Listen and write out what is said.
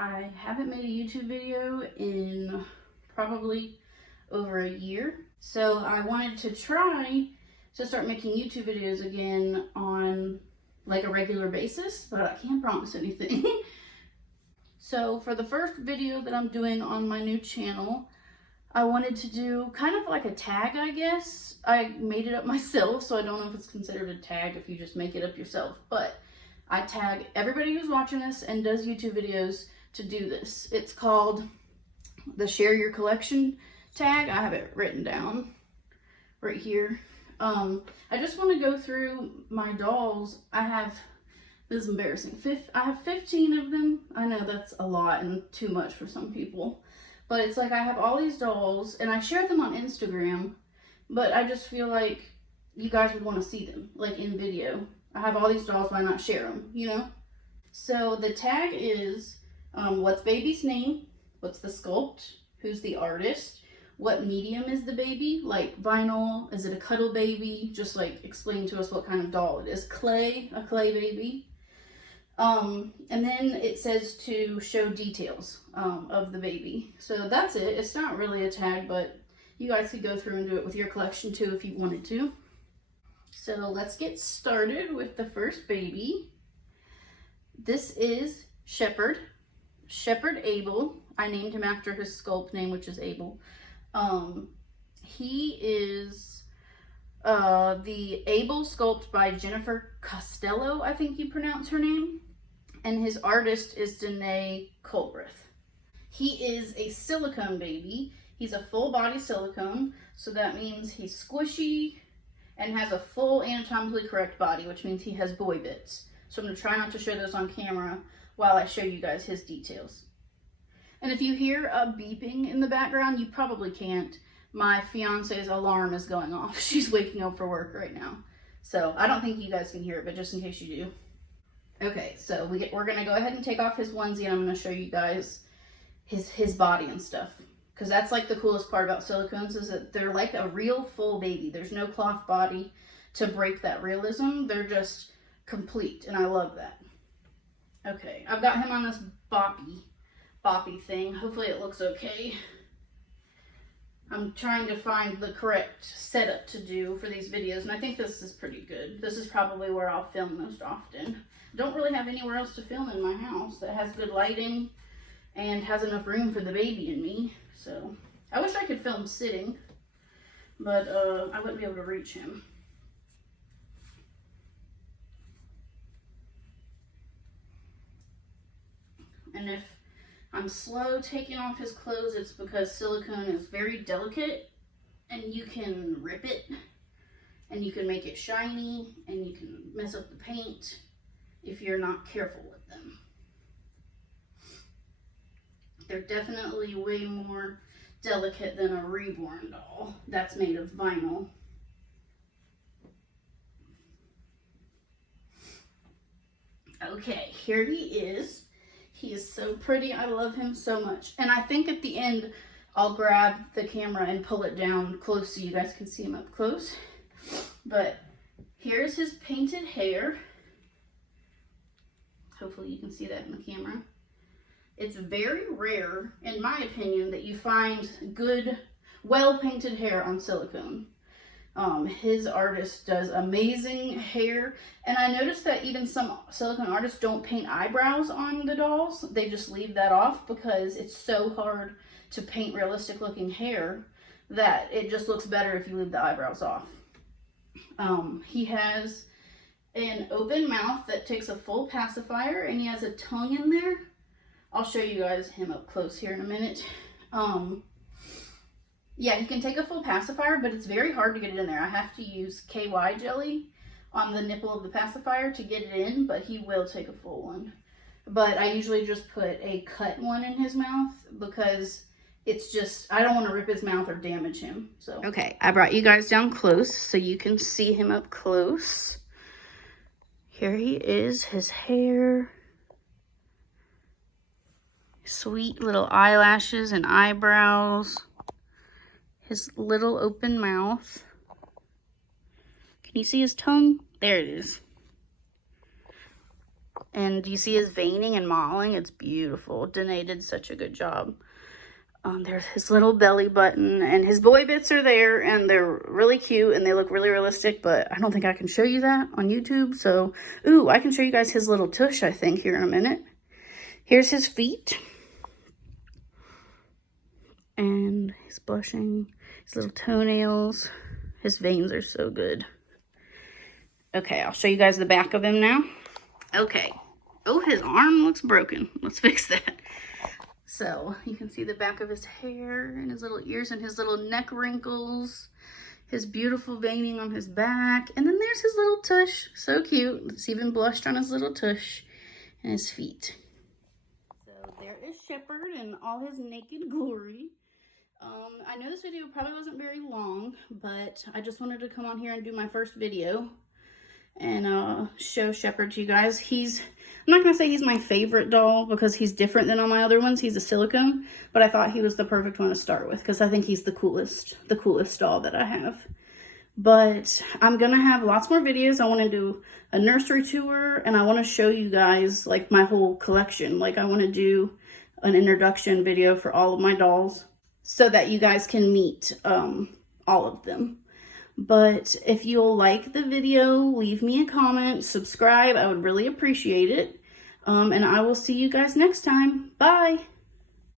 I haven't made a YouTube video in probably over a year. So I wanted to try to start making YouTube videos again on like a regular basis, but I can't promise anything. So for the first video that I'm doing on my new channel, I wanted to do kind of like a tag, I guess. I made it up myself, so I don't know if it's considered a tag if you just make it up yourself, but I tag everybody who's watching this and does YouTube videos to do this. It's called the Share Your Collection tag. I have it written down right here. I just want to go through my dolls. This is embarrassing. I have 15 of them. I know that's a lot and too much for some people. But it's like I have all these dolls and I share them on Instagram, but I just feel like you guys would want to see them, like in video. I have all these dolls, why not share them, you know? So the tag is, what's baby's name? What's the sculpt? Who's the artist? What medium is the baby? Like vinyl? Is it a cuddle baby? Just like explain to us what kind of doll it is. Clay, a clay baby. And then it says to show details of the baby. So that's it. It's not really a tag, but you guys could go through and do it with your collection too if you wanted to. So let's get started with the first baby. This is Shepherd Abel. I named him after his sculpt name, which is Abel. He is the Abel sculpt by Jennifer Costello, I think you pronounce her name. And his artist is Danae Colbreth. He is a silicone baby. He's a full body silicone, so that means he's squishy and has a full anatomically correct body, which means he has boy bits. So I'm going to try not to show those on camera while I show you guys his details. And if you hear a beeping in the background, you probably can't. My fiance's alarm is going off. She's waking up for work right now. So I don't think you guys can hear it, but just in case you do. Okay, so we're going to go ahead and take off his onesie, and I'm going to show you guys his body and stuff. Because that's like the coolest part about silicones, is that they're like a real full baby. There's no cloth body to break that realism. They're just complete, and I love that. Okay, I've got him on this boppy thing. Hopefully it looks okay. I'm trying to find the correct setup to do for these videos, and I think this is pretty good. This is probably where I'll film most often. I don't really have anywhere else to film in my house that has good lighting and has enough room for the baby and me. So I wish I could film sitting, but I wouldn't be able to reach him. And if I'm slow taking off his clothes, it's because silicone is very delicate and you can rip it and you can make it shiny and you can mess up the paint if you're not careful with them. They're definitely way more delicate than a Reborn doll that's made of vinyl. Okay, here he is. He is so pretty. I love him so much. And I think at the end, I'll grab the camera and pull it down close so you guys can see him up close. But here's his painted hair. Hopefully you can see that in the camera. It's very rare, in my opinion, that you find good, well-painted hair on silicone. His artist does amazing hair, and I noticed that even some silicone artists don't paint eyebrows on the dolls. They just leave that off because it's so hard to paint realistic looking hair that it just looks better if you leave the eyebrows off. He has an open mouth that takes a full pacifier, and he has a tongue in there. I'll show you guys him up close here in a minute. Yeah, he can take a full pacifier, but it's very hard to get it in there. I have to use KY jelly on the nipple of the pacifier to get it in, but he will take a full one. But I usually just put a cut one in his mouth because it's just, I don't want to rip his mouth or damage him. So okay, I brought you guys down close so you can see him up close. Here he is, his hair. Sweet little eyelashes and eyebrows. His little open mouth. Can you see his tongue? There it is. And do you see his veining and modeling? It's beautiful. Danae did such a good job. There's his little belly button, and his boy bits are there, and they're really cute, and they look really realistic, but I don't think I can show you that on YouTube. So, ooh, I can show you guys his little tush, I think, here in a minute. Here's his feet. And he's blushing. His little toenails. His veins are so good. Okay, I'll show you guys the back of him now. Okay. Oh, his arm looks broken. Let's fix that. So, you can see the back of his hair and his little ears and his little neck wrinkles. His beautiful veining on his back. And then there's his little tush. So cute. It's even blushed on his little tush and his feet. So, there is Shepherd in all his naked glory. I know this video probably wasn't very long, but I just wanted to come on here and do my first video and show Shepherd to you guys. I'm not going to say he's my favorite doll because he's different than all my other ones. He's a silicone, but I thought he was the perfect one to start with because I think he's the coolest doll that I have. But I'm going to have lots more videos. I want to do a nursery tour, and I want to show you guys like my whole collection. Like I want to do an introduction video for all of my dolls, so that you guys can meet all of them. But if you'll like the video, leave me a comment, subscribe. I would really appreciate it. And I will see you guys next time. Bye.